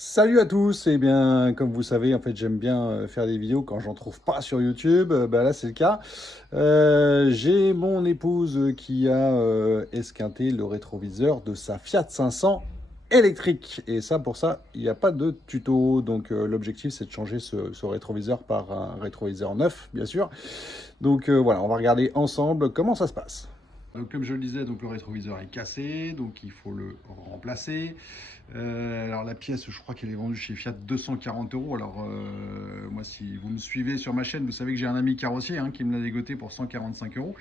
Salut à tous, et bien comme vous savez en fait j'aime bien faire des vidéos quand j'en trouve pas sur YouTube. Bah là c'est le cas. J'ai mon épouse qui a esquinté le rétroviseur de sa Fiat 500 électrique, et ça pour ça il n'y a pas de tuto. Donc l'objectif c'est de changer ce rétroviseur par un rétroviseur neuf bien sûr. Donc voilà, on va regarder ensemble comment ça se passe. Comme je le disais, donc le rétroviseur est cassé, donc il faut le remplacer. Alors la pièce, je crois qu'elle est vendue chez Fiat 240 euros. Alors moi, si vous me suivez sur ma chaîne, vous savez que j'ai un ami carrossier qui me l'a dégoté pour 145 euros.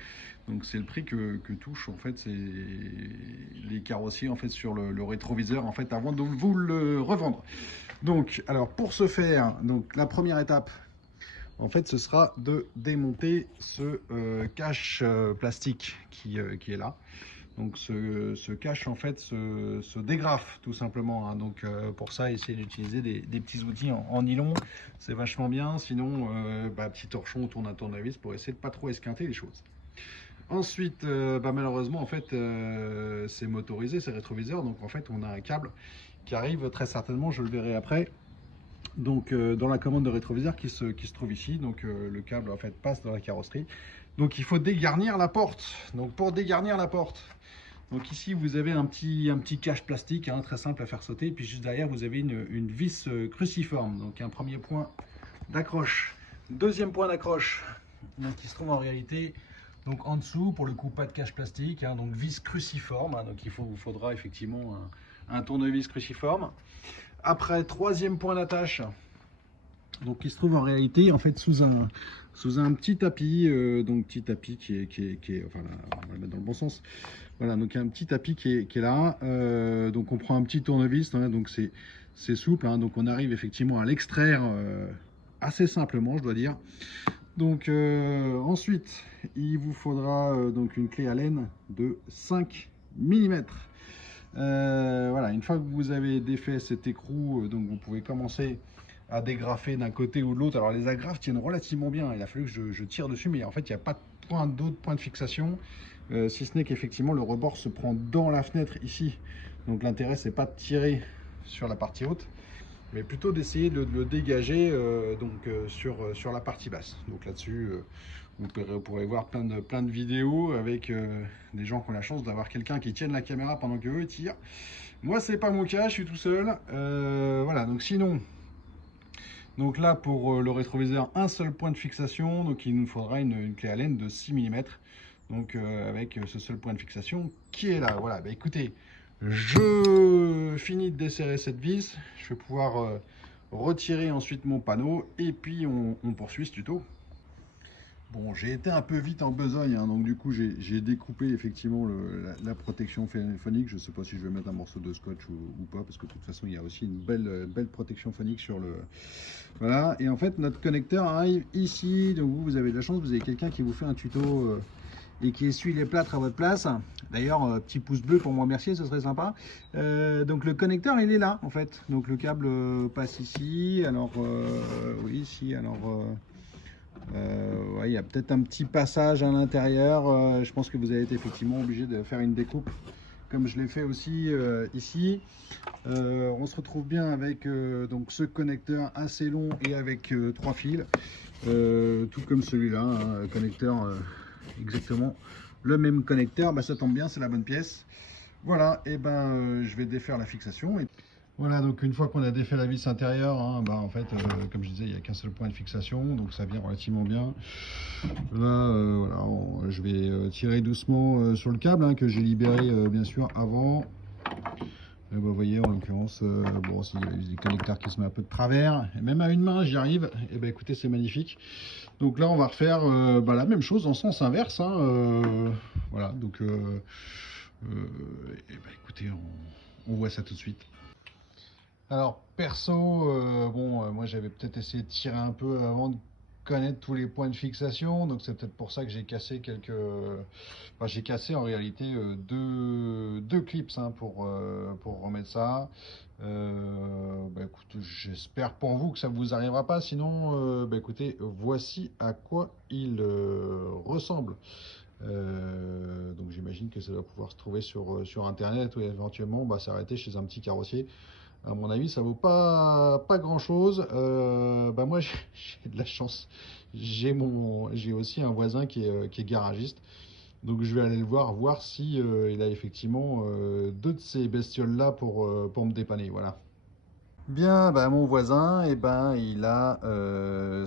Donc c'est le prix que touchent en fait les carrossiers en fait sur le rétroviseur en fait avant de vous le revendre. Donc alors pour ce faire, donc la première étape, en fait, ce sera de démonter ce cache plastique qui est là. Donc ce cache en fait se dégrafe tout simplement. Donc pour ça, essayez d'utiliser des petits outils en nylon, c'est vachement bien. Sinon, petit torchon ou tourne un tournevis pour essayer de pas trop esquinter les choses. Ensuite, malheureusement, en fait, c'est motorisé, c'est rétroviseur. Donc en fait, on a un câble qui arrive très certainement, je le verrai après, donc dans la commande de rétroviseur qui se trouve ici. Donc le câble en fait passe dans la carrosserie. Donc il faut dégarnir la porte. Donc pour dégarnir la porte, donc ici vous avez un petit cache plastique très simple à faire sauter. Et puis juste derrière vous avez une vis cruciforme. Donc un premier point d'accroche. Deuxième point d'accroche, qui se trouve en réalité donc en dessous, pour le coup pas de cache plastique, donc vis cruciforme. Donc vous faudra effectivement un tournevis cruciforme. Après, troisième point d'attache, donc qui se trouve en réalité en fait sous un petit tapis, donc petit tapis qui est enfin là, on va le mettre dans le bon sens. Voilà, donc il y a un petit tapis qui est là. Donc on prend un petit tournevis, donc c'est souple, donc on arrive effectivement à l'extraire assez simplement, je dois dire. Donc ensuite, il vous faudra donc une clé Allen de 5 mm. Voilà, une fois que vous avez défait cet écrou, donc vous pouvez commencer à dégrafer d'un côté ou de l'autre. Alors les agrafes tiennent relativement bien, il a fallu que je tire dessus, mais en fait il n'y a pas d'autre point de fixation, si ce n'est qu'effectivement le rebord se prend dans la fenêtre ici. Donc l'intérêt c'est pas de tirer sur la partie haute, mais plutôt d'essayer de le dégager sur la partie basse. Donc là-dessus, vous pourrez voir plein de vidéos avec des gens qui ont la chance d'avoir quelqu'un qui tienne la caméra pendant qu'eux tirent. Moi, c'est pas mon cas, je suis tout seul. Voilà, donc sinon, donc là pour le rétroviseur, un seul point de fixation, donc il nous faudra une clé Allen de 6 mm. Donc avec ce seul point de fixation qui est là. Voilà, écoutez, je finis de desserrer cette vis, je vais pouvoir retirer ensuite mon panneau et puis on poursuit ce tuto. Bon, j'ai été un peu vite en besogne, donc du coup j'ai découpé effectivement la protection phonique. Je ne sais pas si je vais mettre un morceau de scotch ou pas, parce que de toute façon il y a aussi une belle protection phonique sur le... Voilà, et en fait notre connecteur arrive ici. Donc vous avez de la chance, vous avez quelqu'un qui vous fait un tuto et qui essuie les plâtres à votre place. D'ailleurs, petit pouce bleu pour me remercier, ce serait sympa. Donc le connecteur il est là en fait. Donc le câble passe ici. Alors oui, ici, alors... ouais, il y a peut-être un petit passage à l'intérieur. Je pense que vous avez été effectivement obligé de faire une découpe, comme je l'ai fait aussi ici. On se retrouve bien avec donc ce connecteur assez long et avec 3 fils, tout comme celui-là, connecteur exactement le même connecteur. Ça tombe bien, c'est la bonne pièce. Voilà, et je vais défaire la fixation. Voilà, donc une fois qu'on a défait la vis intérieure, en fait, comme je disais, il n'y a qu'un seul point de fixation, donc ça vient relativement bien. Là, voilà, je vais tirer doucement sur le câble, que j'ai libéré bien sûr avant. Vous voyez, en l'occurrence, bon, s'il y a des connecteurs qui se mettent un peu de travers, et même à une main, j'y arrive. Et écoutez, c'est magnifique. Donc là, on va refaire la même chose en sens inverse. Voilà, donc, écoutez, on voit ça tout de suite. Alors perso, moi j'avais peut-être essayé de tirer un peu avant de connaître tous les points de fixation, donc c'est peut-être pour ça que j'ai cassé j'ai cassé en réalité deux clips pour remettre ça. Écoute, j'espère pour vous que ça ne vous arrivera pas, sinon écoutez, voici à quoi il ressemble. Donc j'imagine que ça doit pouvoir se trouver sur internet ou éventuellement s'arrêter chez un petit carrossier. À mon avis, ça vaut pas grand-chose. Bah moi, j'ai de la chance. J'ai aussi un voisin qui est garagiste. Donc je vais aller le voir si il a effectivement deux de ces bestioles-là pour me dépanner. Voilà. Bien, bah, mon voisin, eh ben, il a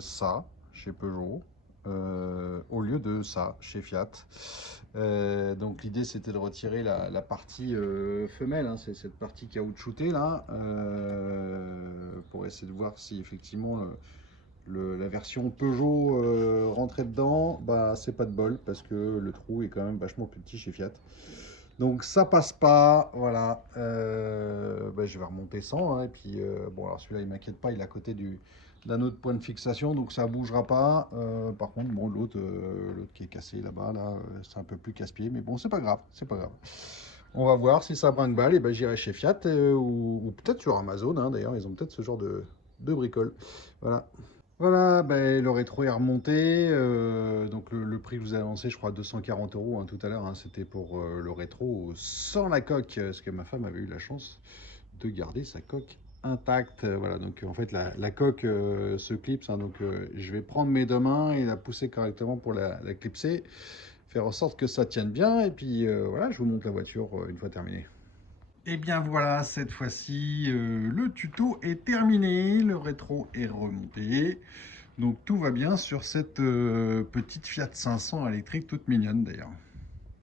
ça chez Peugeot au lieu de ça chez Fiat. Donc l'idée c'était de retirer la partie femelle, hein, c'est cette partie caoutchoutée là, pour essayer de voir si effectivement la version Peugeot rentrait dedans. Bah c'est pas de bol parce que le trou est quand même vachement plus petit chez Fiat. Donc ça passe pas, voilà. Bah, je vais remonter sans, hein, et puis bon alors celui-là il m'inquiète pas, il est à côté d'un autre point de fixation, donc ça bougera pas. Par contre bon l'autre qui est cassé là-bas, là, c'est un peu plus casse-pied, mais bon c'est pas grave, c'est pas grave. On va voir si ça brinque-balle, et ben j'irai chez Fiat ou peut-être sur Amazon, hein, d'ailleurs ils ont peut-être ce genre de bricole. Voilà. Voilà, ben, le rétro est remonté. Donc le prix que je vous ai annoncé, je crois 240 euros hein, tout à l'heure, hein, c'était pour le rétro sans la coque, parce que ma femme avait eu la chance de garder sa coque intacte. Voilà, donc en fait la coque se clipse, hein, donc je vais prendre mes deux mains et la pousser correctement pour la clipser, faire en sorte que ça tienne bien, et puis voilà, je vous montre la voiture une fois terminée. Et bien voilà, cette fois-ci, le tuto est terminé, le rétro est remonté. Donc tout va bien sur cette petite Fiat 500 électrique toute mignonne d'ailleurs.